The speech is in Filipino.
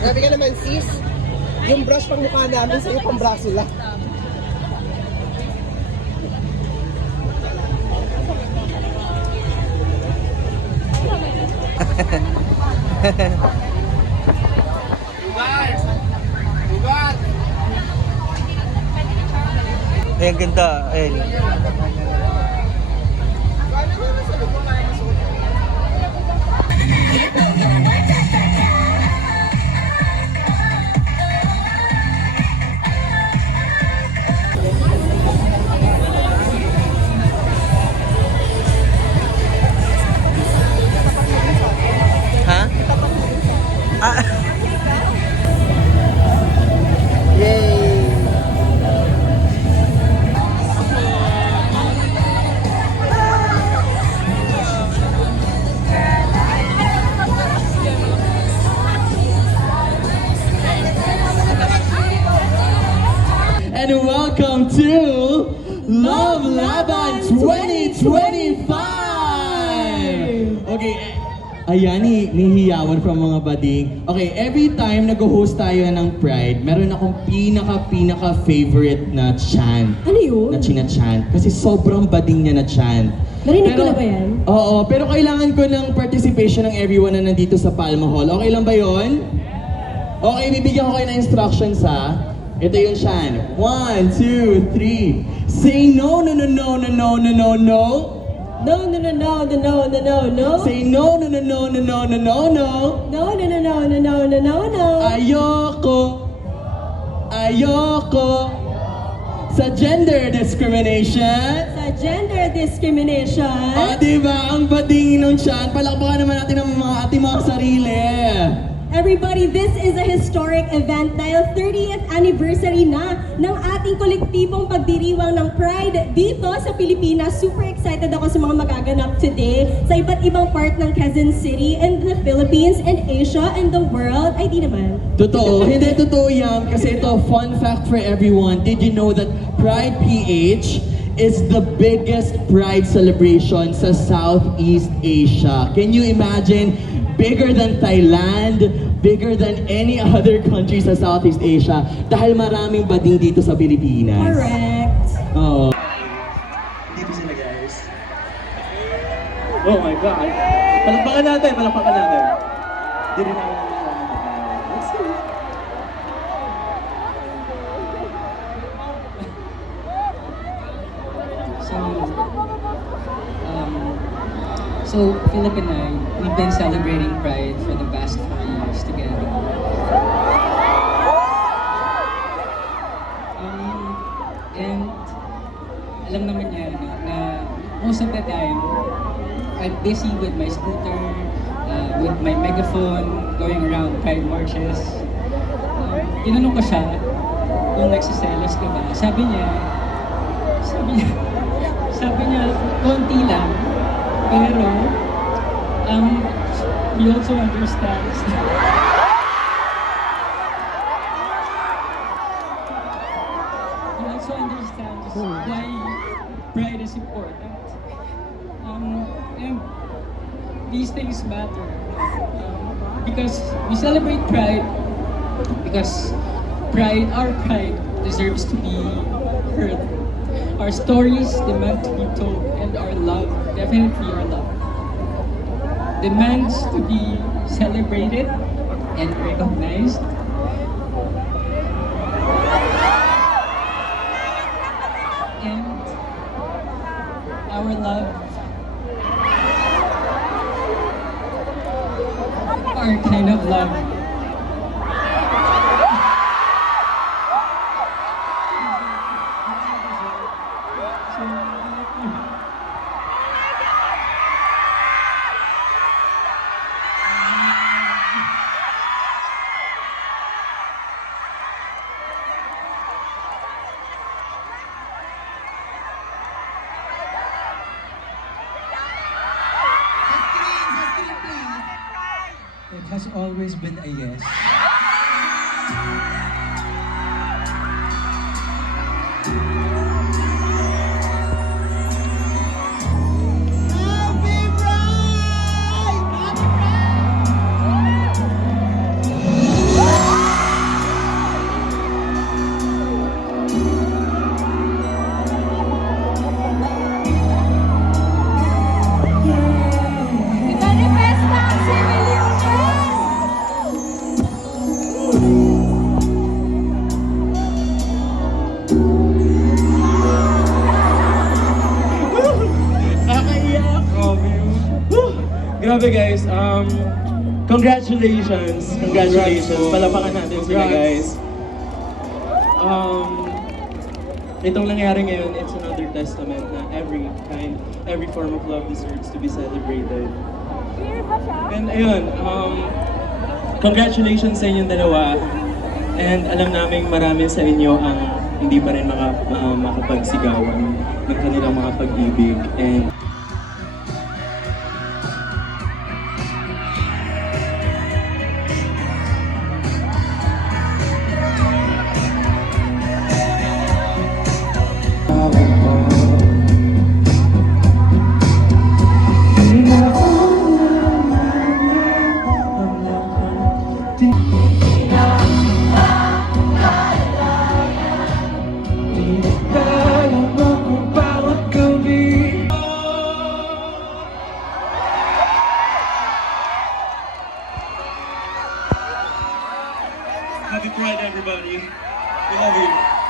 Grabe ka naman, sis. Yung brush pang mukha namin sa'yo, pang braso lang. Ugat! Ay, ang ganda. Ayun. Ha? Ah. Yay! And welcome to Love Laban 2025! Okay, ayan, nihiyawan from mga bading. Okay, every time nag-host tayo ng Pride, meron akong pinaka-favorite na chant. Ano yun? Na china-chant. Kasi sobrang bading niya na chant. Narinig ko na ba yan? Oo, pero kailangan ko ng participation ng everyone na nandito sa Palma Hall. Okay lang ba yun? Okay, bibigyan ko kayo ng instructions ha. Ito yung chant. 1, 2, 3. Say no, no, no, no, no, no, no, no, no. No, no, no, no, no, no, no, no, no. Say no, no, no, no, no, no, no, no, no. No, no, no, no, no, no, no, no, no. Ayoko. Ayoko. Sa gender discrimination. Sa gender discrimination. Diba? Ang bading nung chant. Palakpakan naman natin ang mga ating mga sarili. Everybody, this is a historic event dahil 30th anniversary na ng ating kolektibong pagdiriwang ng Pride dito sa Pilipinas. Super excited ako sa mga magaganap today sa iba't ibang part ng Quezon City and the Philippines and Asia and the world. Ay, di naman. Totoo. Hindi totoo yan. Kasi ito, fun fact for everyone. Did you know that Pride PH is the biggest Pride celebration sa Southeast Asia? Can you imagine? Bigger than Thailand, bigger than any other country sa Southeast Asia dahil maraming bading dito sa Pilipinas. Correct. Oo. Dito sila, guys. Oh my God. Palakpakan natin, palakpakan natin. Di rin namin let's go. So, Philip and I, we've been celebrating Pride for the past 4 years together. And alam naman niya na most of the time, I'm busy with my scooter, with my megaphone, going around Pride marches. Tinanong ko siya kung nagsiselos ka ba. Sabi niya, konti lang. Pero, he also understands. He also understands why pride is important. And these things matter. Because we celebrate pride, because our pride deserves to be heard. Our stories demand to be told, and our love, definitely our love, demands to be celebrated and recognized. And our love, our kind of love, It has always been a yes. Nakakaiyak! Grabe guys, congratulations! Congratulations! Palapakan natin sila guys. Itong nangyari ngayon, it's another testament na every form of love deserves to be celebrated. And ayun, congratulations sa inyong dalawa. And alam namin marami sa inyo ang hindi pa rin makapagsigawan ng kanilang mga pag-ibig. And Happy Pride, everybody. We love you.